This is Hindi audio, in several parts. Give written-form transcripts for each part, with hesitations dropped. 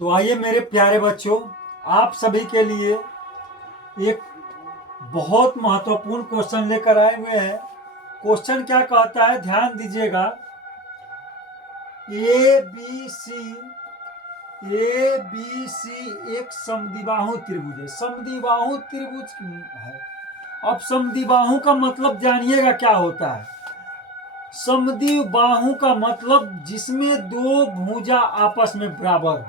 तो आइए मेरे प्यारे बच्चों, आप सभी के लिए एक बहुत महत्वपूर्ण क्वेश्चन लेकर आए हुए हैं। क्वेश्चन क्या कहता है, ध्यान दीजिएगा। ए बी सी एक समद्विबाहु त्रिभुज है। समद्विबाहु त्रिभुज है। अब समद्विबाहु का मतलब जानिएगा क्या होता है। समद्विबाहु का मतलब जिसमें दो भुजा आपस में बराबर हो।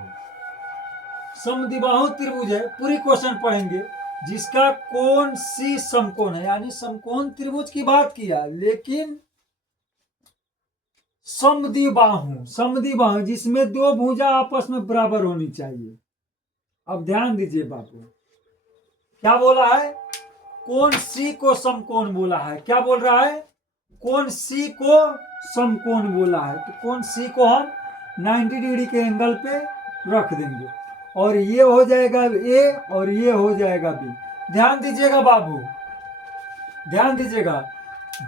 समद्विबाहु त्रिभुज है, पूरी क्वेश्चन पढ़ेंगे, जिसका कोण सी समकोण है, यानी समकोण त्रिभुज की बात किया, लेकिन समद्विबाहु जिसमें दो भुजा आपस में बराबर होनी चाहिए। अब ध्यान दीजिए बाबू, क्या बोला है? कोण सी को समकोण बोला है। क्या बोल रहा है? कोण सी को समकोण बोला है। तो कोण सी को हम 90 डिग्री के एंगल पे रख देंगे, और ये हो जाएगा ए और ये हो जाएगा बी। ध्यान दीजिएगा बाबू, ध्यान दीजिएगा।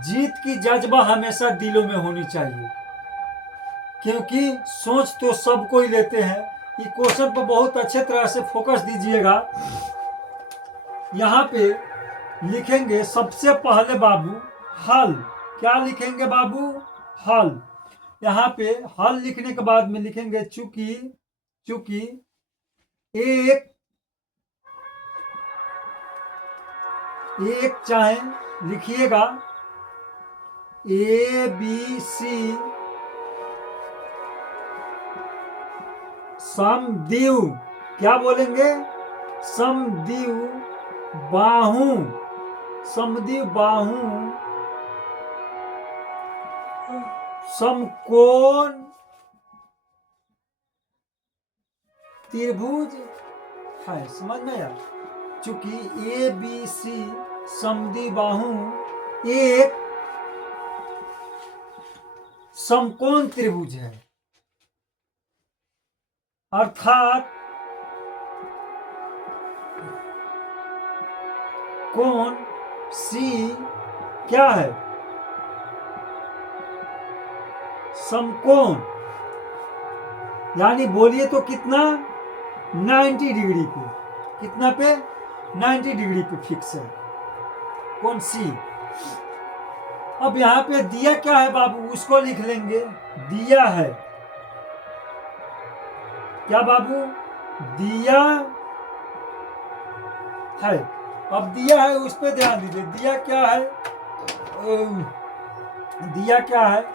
जीत की जज्बा हमेशा दिलों में होनी चाहिए, क्योंकि सोच तो सबको ही लेते हैं। ये क्वेश्चन पर बहुत अच्छे तरह से फोकस दीजिएगा। यहाँ पे लिखेंगे सबसे पहले बाबू हल। क्या लिखेंगे बाबू? हल। यहाँ पे हल लिखने के बाद में लिखेंगे चूंकि एक चाहे लिखिएगा ए बी सी समद्विबाहु। क्या बोलेंगे? समद्विबाहु। समद्विबाहु समकोण त्रिभुज है। समझ में आया? चूंकि ए बी सी समद्विबाहु एक समकोण त्रिभुज है, अर्थात कोण सी क्या है? समकोण। यानी बोलिए तो कितना? 90 डिग्री पे। कितना पे? 90 डिग्री पे फिक्स है कोण सी। अब यहां पे दिया क्या है बाबू, उसको लिख लेंगे। दिया है क्या बाबू? दिया है। अब दिया है उस पे ध्यान दीजिए। दिया क्या है? दिया क्या है?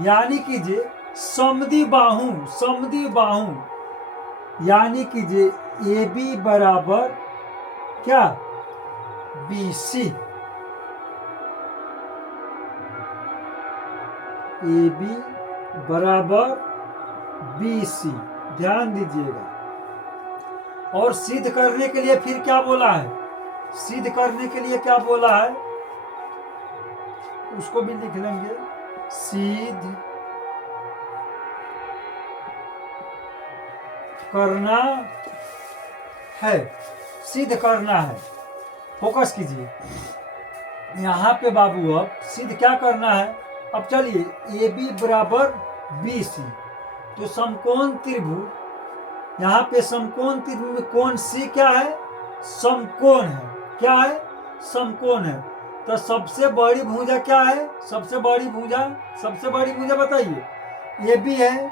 यानी कीजिए समद्विबाहु। समद्विबाहु यानी कीजिए ए बी बराबर क्या? B C. ए बी बराबर बी सी। ध्यान दीजिएगा। और सिद्ध करने के लिए फिर क्या बोला है? सिद्ध करने के लिए क्या बोला है उसको भी लिख लेंगे। सिद्ध करना है। सिद्ध करना है। फोकस कीजिए यहाँ पे बाबू। अब सिद्ध क्या करना है? अब चलिए ए बी बराबर बी सी, तो समकोण त्रिभुज। यहाँ पे समकोण त्रिभुज में कोण सी क्या है? समकोण है। क्या है? समकोण है। तो सबसे बड़ी भुजा क्या है? सबसे बड़ी भुजा बताइए। ए बी है,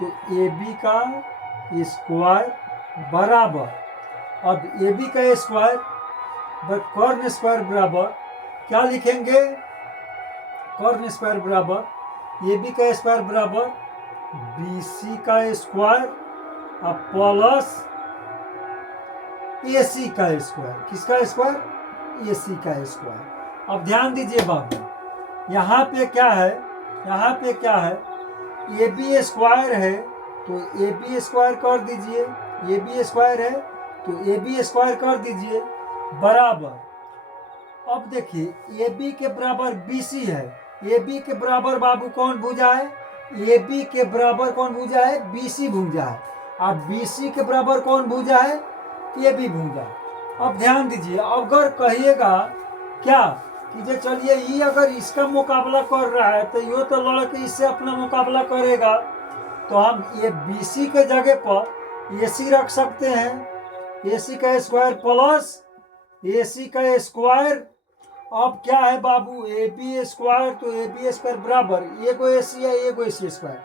तो ए बी का स्क्वायर बराबर, अब ए बी का स्क्वायर कर्ण स्क्वायर बराबर क्या लिखेंगे? कर्ण स्क्वायर बराबर ए बी का स्क्वायर बराबर बी सी का स्क्वायर और प्लस ए सी का स्क्वायर। किसका स्क्वायर? ए सी का स्क्वायर। अब ध्यान दीजिए बाबू, यहाँ पे क्या है? यहाँ पे क्या है? ए बी स्क्वायर है, तो ए बी स्क्वायर कर दीजिए। ए बी स्क्वायर है तो ए बी स्क्वायर कर दीजिए बराबर। अब देखिए ए बी के बराबर बी सी है। ए बी के बराबर बाबू कौन भुजा है? ए बी के बराबर कौन भुजा है? बी सी भुजा है। और बी सी के बराबर कौन भुजा है? ए बी भुजा। अब ध्यान दीजिए, अगर कहिएगा क्या कि चलिए ये अगर इसका मुकाबला कर रहा है तो ये तो लड़के इससे अपना मुकाबला करेगा, तो हम ये बी सी के जगह पर ए सी रख सकते हैं, ए सी का स्क्वायर प्लस ए सी का स्क्वायर। अब क्या है बाबू, ए बी स्क्वायर, तो ए बी स्क्वायर बराबर एक ए सी है, एक ए सी स्क्वायर,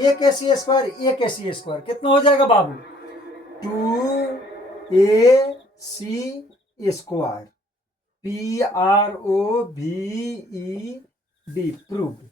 एक ए सी स्क्वायर, एक ए सी स्क्वायर, कितना हो जाएगा बाबू, 2 AC स्क्वायर। PROVED proved.